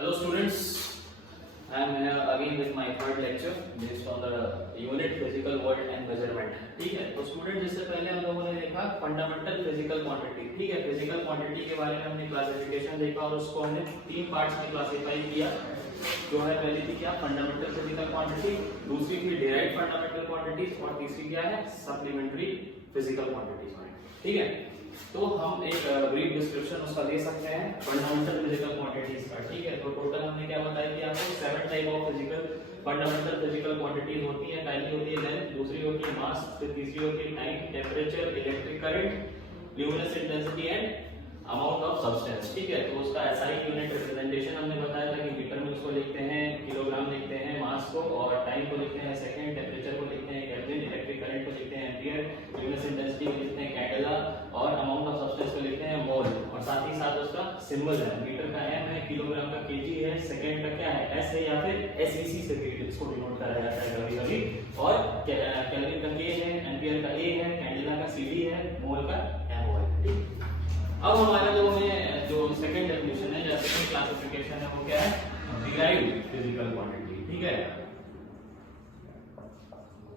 Hello students, I am here again with my third lecture based on the unit physical world and measurement. ठीक है, तो student जिससे पहले हम लोगों ने देखा फंडामेंटल फिजिकल क्वांटिटी. ठीक है, फिजिकल क्वांटिटी के बारे में हमने क्लासिफिकेशन देखा और उसको हमने तीन पार्ट्स में क्लासिफाई किया. जो है पहली थी क्या फंडामेंटल फिजिकल क्वांटिटी, दूसरी थी डिराइव्ड फंडामेंटल क्वांटिटीज और तीसरी क्या है सप्लीमेंट्री फिजिकल क्वांटिटीज. ठीक है, तो हम एक ब्रीफ डिस्क्रिप्शन उसका दे सकते हैं फंडामेंटल फिजिकल क्वांटिटीज का. ठीक है, तो टोटल हमने क्या बताया कि आपको 7 type of physical fundamental physical quantities होती है. पहली होती है लेंथ, दूसरी होती है मास, फिर तीसरी होती है time, temperature, electric current, luminous intensity and amount of substance. ठीक है, तो उसका एसआई यूनिट रिप्रेजेंटेशन हमने बताया था कि मीटर में उसको लिखते हैं, किलोग्राम लिखते हैं मास को, और टाइम को लिखते हैं सेकंड, टेंपरेचर को लिखते हैं केल्विन, इलेक्ट्रिक करंट को लिखते हैं एम्पियर, ल्यूमिनस इंटेंसिटी को लिखते हैं कैंडेला और अमाउंट ऑफ सब्सटेंस को लिखते हैं मोल. और साथ ही साथ उसका सिंबल है, मीटर का एम है, किलोग्राम का केजी है, सेकंड का क्या है एस है या फिर एसईसी से इसको डिनोट करा जाता है कभी-कभी, और केल्विन का के है, एम्पियर का ए है, कैंडेला का सीडी है, मोल का एम है. ठीक. अब हमारे लोगों में जो सेकंड डेफिनेशन है या सेकंड क्लासिफिकेशन है वो क्या है डिराइव्ड फिजिकल क्वांटिटी. ठीक है,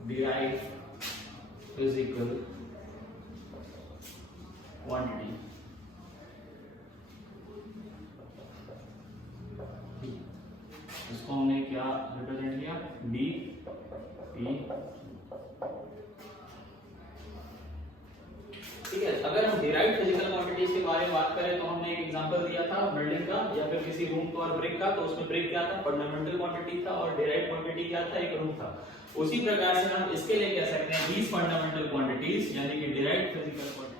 डिराइव्ड फिजिकल क्वांटिटी. इसको हमने क्या रिप्रेजेंट किया डी पी. ठीक है, अगर हम डिराइव्ड फिजिकल क्वांटिटीज के बारे में बात करें तो हमने एक एग्जांपल दिया था बिल्डिंग का या फिर किसी रूम का और ब्रिक का. तो उसमें ब्रिक क्या था फंडामेंटल क्वांटिटी था और डिराइव्ड क्वांटिटी क्या था एक रूम था. उसी प्रकार से हम इसके लिए कह सकते हैं दीस फंडामेंटल क्वांटिटीज यानी कि derived physical quantities.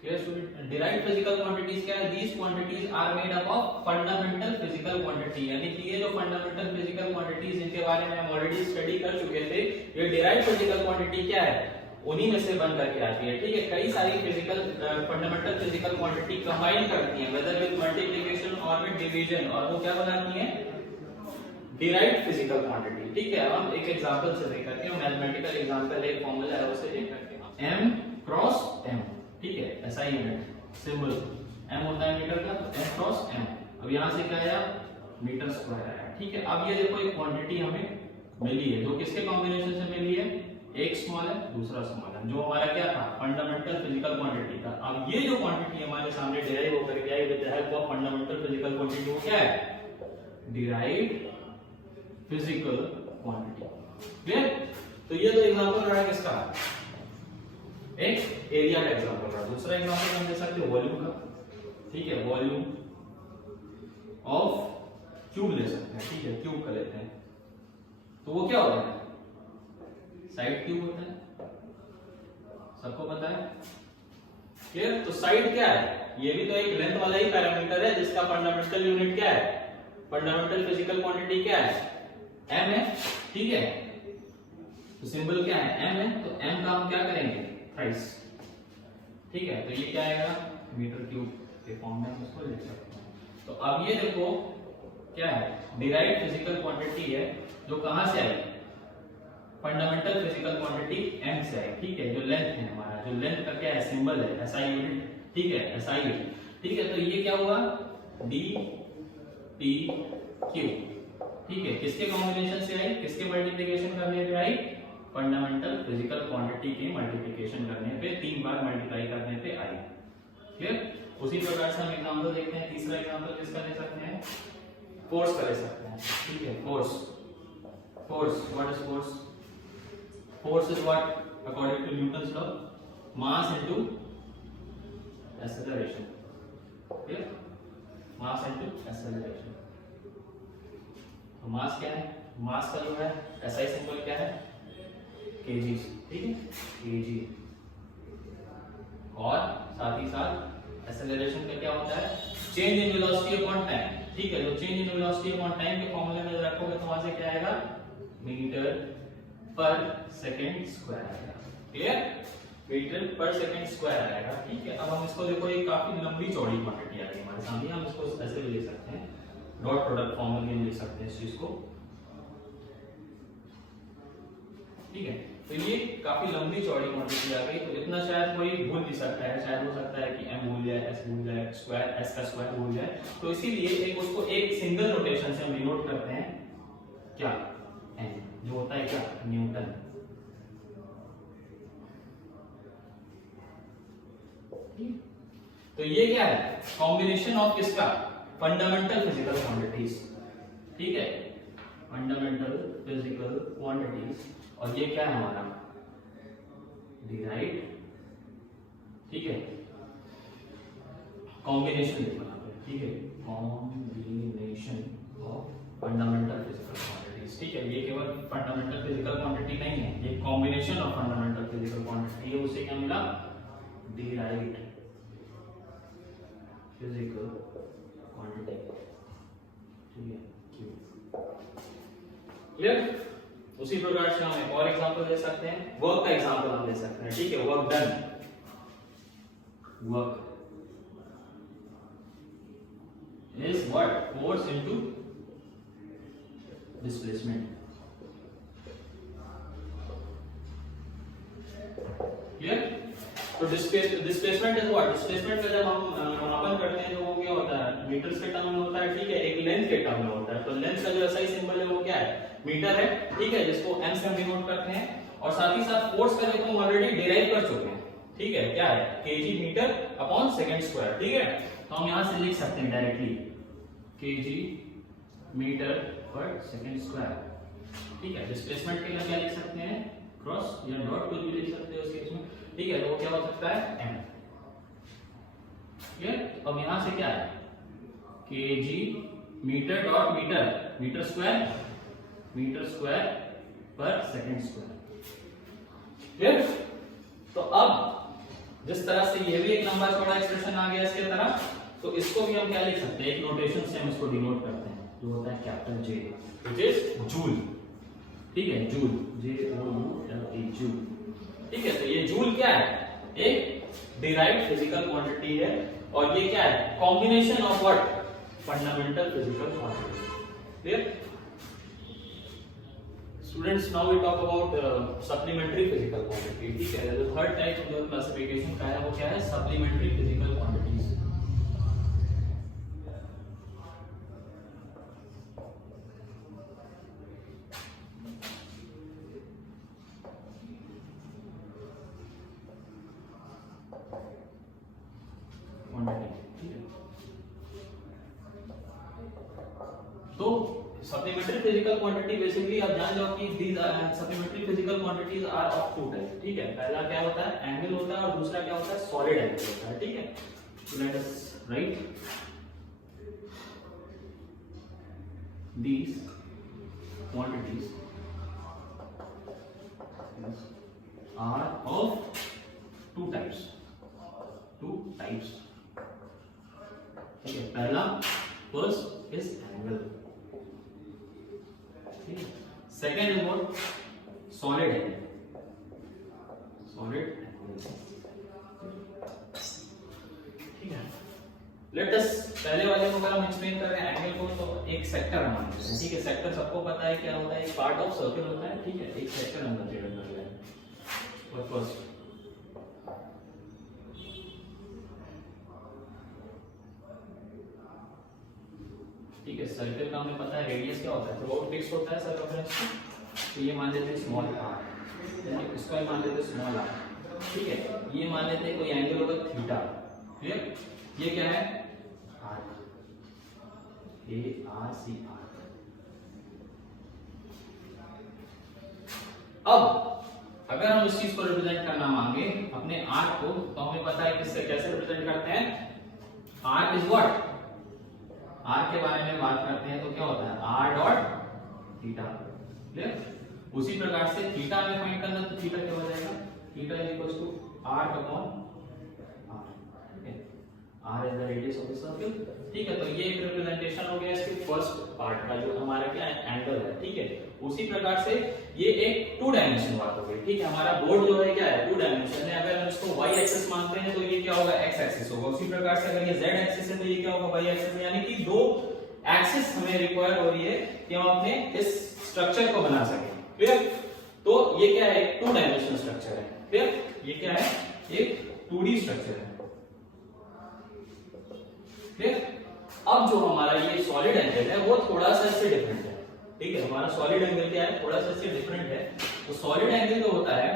Clear student, derived physical quantities क्या है these quantities are made up of fundamental physical quantity. यानी कि ये जो फंडामेंटल फिजिकल क्वांटिटीज इनके बारे में हम ऑलरेडी स्टडी कर चुके थे. ये डिराइव्ड फिजिकल क्वांटिटी क्या है उन्हीं में से बन करके आती है. ठीक है, कई सारी physical fundamental physical quantity combine करती हैं वेदर विद मल्टीप्लिकेशन और विद डिवीजन, और वो क्या बनाती हैं डिराइव्ड फिजिकल क्वांटिटी. ठीक है, हम एक एग्जांपल से देख करके मैथमेटिकल एग्जांपल एक फार्मूला है उसे देख करके m क्रॉस m. ठीक है, ऐसा ही यूनिट सिंबल m होता है मीटर का, तो m क्रॉस m. अब यहां से क्या आया मीटर स्क्वायर आया. ठीक है, अब ये देखो एक क्वांटिटी हमें मिली है जो किसके कॉम्बिनेशन से मिली है एक स्मॉल है दूसरा स्मॉल है, जो हमारा क्या था फंडामेंटल फिजिकल क्वांटिटी था. अब ये जो क्वांटिटी हमारे सामने डिराइव होकर के आई with the help of fundamental physical quantity वो क्या है डिराइव्ड फिजिकल क्वांटिटी. क्लियर, तो ये तो एग्जांपल रहा किसका एक एरिया का एग्जांपल रहा. दूसरा एग्जांपल हम दे सकते हैं वॉल्यूम का. ठीक है, वॉल्यूम ऑफ क्यूब ले सकते हैं. ठीक है, क्यूब का लेते हैं तो वो क्या होता है साइड क्यूब होता है, सबको पता है. क्लियर, तो साइड क्या है ये भी तो एक लेंथ वाला ही पैरामीटर है जिसका फंडामेंटल यूनिट क्या है फंडामेंटल फिजिकल क्वांटिटी क्या है m है. ठीक है, तो सिंबल क्या है m है, तो m का हम क्या करेंगे थ्राइस. ठीक है, तो ये क्या आएगा मीटर क्यूब के फॉर्म में हम इसको लिख सकते हैं. तो अब ये देखो क्या है डिराइव्ड फिजिकल क्वांटिटी है जो कहां से आई फंडामेंटल फिजिकल क्वांटिटी m से आई. ठीक है, जो लेंथ है हमारा, जो लेंथ का क्या है सिंबल है एसआई यूनिट. ठीक है, एसआई यूनिट. ठीक है, तो ये क्या हुआ d p q. ठीक है, किसके कॉम्बिनेशन से आई किसके मल्टीप्लिकेशन करने पे आई फंडामेंटल फिजिकल क्वांटिटी के मल्टीप्लिकेशन करने पे 3 बार मल्टीप्लाई करने पे आई. क्लियर, उसी प्रकार से हम एग्जांपल देखते हैं. तीसरा एग्जांपल किसका ले सकते हैं फोर्स का ले सकते हैं. ठीक है, force what is force Force is what according to Newton's law mass into acceleration. Okay, mass into acceleration. तो mass क्या है mass का जो है SI सिंबल क्या है kg. ठीक है kg, और साथ ही साथ acceleration का क्या होता है change in velocity upon time. ठीक है, तो change in velocity upon time के फॉर्मूले में रखोगे तो वहां से क्या आएगा मीटर पर सेकंड स्क्वायर आएगा. क्लियर, मीटर पर सेकंड स्क्वायर आएगा. ठीक है, अब हम इसको देखो ये काफी लंबी चौड़ी क्वांटिटी आ गई हमारे सामने. हम इसको ऐसे भी ले सकते हैं डॉट प्रोडक्ट फॉर्म में लिख सकते हैं इस चीज को. ठीक है, तो ये काफी लंबी चौड़ी क्वांटिटी आ गई, तो इतना शायद कोई भूल भी सकता है, शायद हो सकता है कि m भूल जाए, s भूल जाए, स्क्वायर s का स्क्वायर भूल जाए, तो इसीलिए एक उसको एक सिंगल नोटेशन से हम डिनोट करते हैं क्या, n, जो होता है क्या, न्यूटन। तो ये क्या है, कॉम्बिनेशन ऑफ किसका, फंडामेंटल फिजिकल क्वांटिटीज, ठीक है, फंडामेंटल फिजिकल क्वांटिटीज, और ये क्या है हमारा डिराइव्ड, ठीक है, कॉम्बिनेशन देखो यहाँ पे, ठीक है, combination of fundamental physical quantities, ठीक है, ये केवल फंडामेंटल फिजिकल क्वांटिटी नहीं है, ये combination of fundamental physical quantity है, उसे क्या मिला, डिराइव्ड फिजिकल क्वांटिटी, ठीक है, क्लियर। उसी प्रकार से हम एक और एग्जांपल दे सकते हैं, वर्क का एग्जांपल हम दे सकते हैं, ठीक है, work done, work is what, force into displacement, clear. तो डिस्प्लेसमेंट इज व्हाट, डिस्प्लेसमेंट का जब हम मापन करते हैं तो वो क्या होता है, मीटर्स के टर्म में होता है, ठीक है, एक लेंथ के टर्म में होता है, तो लेंथ का जो ऐसा ही सिंबल है वो क्या है, मीटर है, ठीक है, जिसको m से हम डिनोट करते हैं, और साथ ही साथ फोर्स का जो हम ऑलरेडी डिराइव कर चुके हैं, ठीक है, क्या है, kg metre upon second square, ठीक है, तो हम यहां से लिख सकते हैं डायरेक्टली kg मीटर पर सेकंड स्क्वायर, ठीक है। डिस्प्लेसमेंट के लिए क्या लिख सकते हैं, क्रॉस या डॉट कुछ भी लिख सकते हो इस केस में, ठीक है, तो वो क्या हो सकता है m, ठीक। अब यहां से क्या है, kg metre dot metre, metre square पर सेकंड स्क्वायर, क्लियर। तो अब जिस तरह से ये भी एक लंबा चौड़ा एक्सप्रेशन आ गया इसके तरह, तो इसको भी हम क्या लिख सकते हैं, एक नोटेशन से हम इसको डिनोट करते हैं, जो होता है capital J, which is joule, ठीक है, जूल, J-O-U-L-E, जूल, ठीक है। तो ये जूल क्या है, एक डिराइव्ड फिजिकल क्वांटिटी है, और ये क्या है, combination of what, fundamental physical quantity, clear. Students, now we talk about supplementary physical quantity, ठीक है, जो थर्ड टाइप जो क्लासिफिकेशन का है वो क्या है, सप्लीमेंट्री फिजिकल क्वांटिटीज, तो सप्लीमेंट्री फिजिकल क्वांटिटी बेसिकली आप जान जाओ कि these supplementary physical quantities are of two type, ठीक है, पहला क्या होता है, एंगल होता है, और दूसरा क्या होता है, सॉलिड एंगल होता है, ठीक है। So let us write these quantities are of two types, ठीक है, पहला first is angle, second is what, solid angle, ठीक है। लेट अस पहले वाले को अगर हम एक्सप्लेन कर रहे हैं एंगल को, तो एक सेक्टर हम मानते हैं, ठीक है, सेक्टर सबको पता है क्या होता है, एक पार्ट ऑफ सर्कल होता है, ठीक है, एक सेक्टर हम कंसीडर कर रहे हैं, और फर्स्ट ठीक है, सर्कल का हमें पता है रेडियस क्या होता है, थ्रू आउट फिक्स होता है सर्कमफ्रेंस को, तो ये मान लेते हैं स्मॉल r, इसको ही मान लेते हैं स्मॉल r, ठीक है, ये मान लेते हैं कोई एंगल होगा थीटा, क्लियर, ये क्या है आर्क, ARC आर्क। अब अगर हम इस चीज को रिप्रेजेंट करना मांगे अपने आर्क को, तो हमें पता है किससे कैसे रिप्रेजेंट करते हैं, आर्क इज व्हाट, आर के बारे में बात करते हैं तो क्या होता है, आर डॉट थीटा, क्लियर। उसी प्रकार से थीटा में फाइंड करना, तो थीटा क्या हो जाएगा, theta is equals to r upon r, ठीक है, r is the radius of the circle, ठीक है। तो ये एक रिप्रेजेंटेशन हो गया इसके फर्स्ट पार्ट का, जो हमारा क्या एंगल है, ठीक है। उसी प्रकार से ये एक टू डायमेंशन बात हो गई, ठीक है, हमारा बोर्ड जो है क्या है, टू डायमेंशन है, अगर हम इसको y एक्सिस मानते हैं तो ये क्या होगा, x एक्सिस होगा, उसी प्रकार से अगर ये z एक्सिस है तो ये क्या होगा, y एक्सिस, यानी कि दो एक्सिस हमें रिक्वायर हो रही है कि हम अपने इस स्ट्रक्चर को बना सकें, क्लियर। तो ये क्या है, एक 2 डायमेंशनल स्ट्रक्चर है। क्लियर? ये क्या है, एक 2D स्ट्रक्चर है। क्लियर? अब जो हमारा ये सॉलिड एंगल है वो थोड़ा सा इससे डिफरेंट है। ठीक है, हमारा सॉलिड एंगल क्या है, थोड़ा सा इससे डिफरेंट है। तो सॉलिड एंगल जो होता है,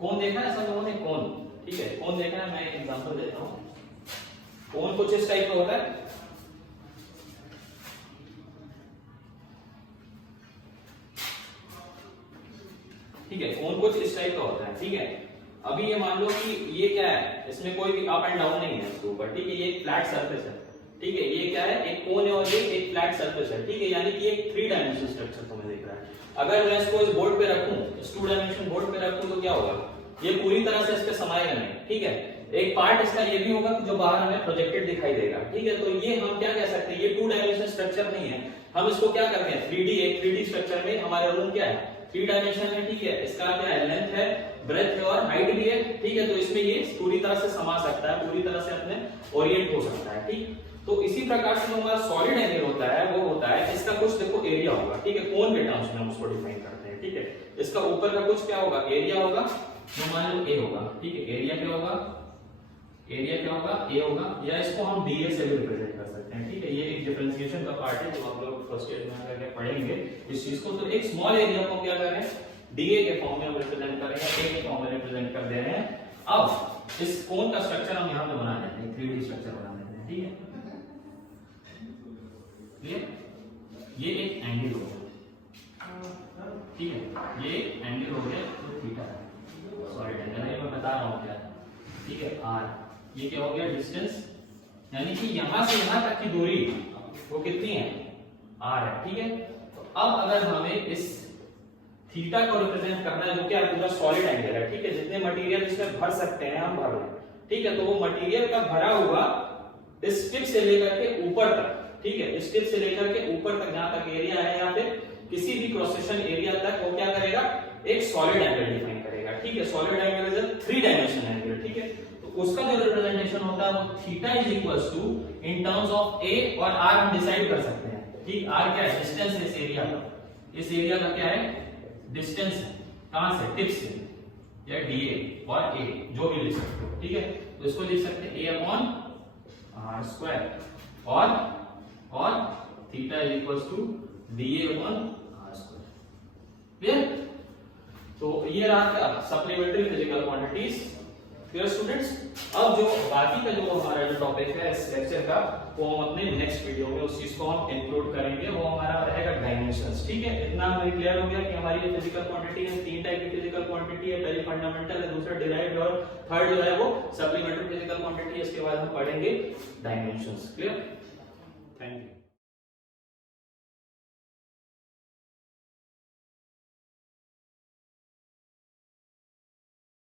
कोण देखा है सब लोगों ने, कोण। ठीक है, कोण देखा है, मैं एक एग्जांपल देता हूं। कोण कुछ इस टाइप का होता है। ठीक है, कोण कुछ इस टाइप का होता है। ठीक है, अभी ये मान लो कि ये क्या है, इसमें कोई भी अप एंड डाउन नहीं है इसके ऊपर। ठीक है, ये एक फ्लैट सरफेस है। ठीक है, ये क्या है, एक कोन है और ये एक फ्लैट सरफेस है। ठीक है, यानी कि एक 3 डायमेंशनल स्ट्रक्चर तुम्हें दिख रहा है। अगर मैं इसको इस बोर्ड पे रखूं, इस 2 डायमेंशन बोर्ड पे रखूं, तो क्या होगा, ये पूरी तरह से इस पे समाएगा नहीं। ठीक है, एक पार्ट इसका ये भी होगा जो बाहर हमें प्रोजेक्टेड दिखाई देगा। ठीक है, तो ये हम क्या कह सकते हैं, ये 2 डायमेंशनल स्ट्रक्चर नहीं है, हम इसको क्या करते हैं, 3D। एक 3D स्ट्रक्चर में हमारा रूम क्या है, 3 डायमेंशन में। ठीक है, इसका क्या है, लेंथ है, ब्रेथ है और हाइट भी है। ठीक है, तो इसमें ये पूरी तरह से समा सकता है, पूरी तरह से अपने ओरिएंट हो सकता है। ठीक, तो इसी प्रकार से जो हमारा सॉलिड एंगल होता है वो होता है, इसका कुछ देखो एरिया होगा। ठीक है, कोन के टर्म्स में हम उसको डिफाइन करते हैं। ठीक है, इसका ऊपर का कुछ क्या होगा, एरिया होगा, जो मान लो ए होगा। ठीक है, एरिया क्या होगा, एरिया क्या होगा, ए होगा, या इसको हम डीए से भी रिप्रेजेंट कर सकते हैं। ठीक है, ये एक डिफरेंशिएशन का पार्ट है जो आप लोग फर्स्ट ईयर में आकर पढ़ेंगे इस चीज को। तो एक स्मॉल एरिया को क्या कर रहे हैं, डीए के फॉर्म में हम रिप्रेजेंट कर रहे हैं, ए के फॉर्म में रिप्रेजेंट कर दे रहे हैं। अब इस कोन का स्ट्रक्चर हम यहां पे बना लेते हैं, 3D स्ट्रक्चर बना लेते हैं। ठीक है, ये एक एंगल हो गया। ठीक है, ये एक एंगल हो गया जो थीटा है, सॉलिड एंगल है, मैं बता रहा हूं क्या। ठीक है, आर, ये क्या हो गया, डिस्टेंस, यानी कि यहां से यहां तक की दूरी वो कितनी है, आर है। ठीक है, तो अब अगर हमें इस थीटा को रिप्रेजेंट करना है, जो क्या पूरा सॉलिड एंगल है। ठीक है, जितने मटेरियल इसमें भर सकते हैं हम भर लें। ठीक है, तो वो मटेरियल का भरा हुआ इस टिप से लेकर के ऊपर तक, ठीक है, इस टिप से लेकर के ऊपर तक जहां तक एरिया है, या फिर किसी भी क्रॉस सेक्शन एरिया तक, वो क्या करेगा, एक सॉलिड एंगल डिफाइन करेगा। ठीक है, solid angle is a 3 dimension angle. ठीक है, तो उसका जो रिप्रेजेंटेशन होता है वो theta is equals to, in terms of A और आर हम डिसाइड कर सकते हैं। ठीक, आर क्या है, डिस्टेंस है इस एरिया का, इस एरिया का क्या है, डिस्टेंस है, कहां से, टिप से, या डीए और ए जो भी लिख सकते हो। ठीक है, तो इसको लिख सकते हैं ए अपॉन आर स्क्वायर, और theta is equals to dA upon r square. Clear? तो ये रहा क्या, supplementary physical quantities. Clear students? अब जो बाकी का जो हमारा जो टॉपिक है इस लेक्चर का, वो हम अपने नेक्स्ट वीडियो में उस चीज को हम इंक्लूड करेंगे, वो हमारा रहेगा डायमेंशंस। ठीक है, इतना हमें क्लियर हो गया कि हमारी ये फिजिकल क्वांटिटी है, 3 टाइप की फिजिकल क्वांटिटी है, पहली फंडामेंटल है, दूसरा डिराइव्ड और थर्ड जो है वो सप्लीमेंट्री फिजिकल क्वांटिटी है। इसके बाद हम पढ़ेंगे डायमेंशंस। क्लियर? Thank you.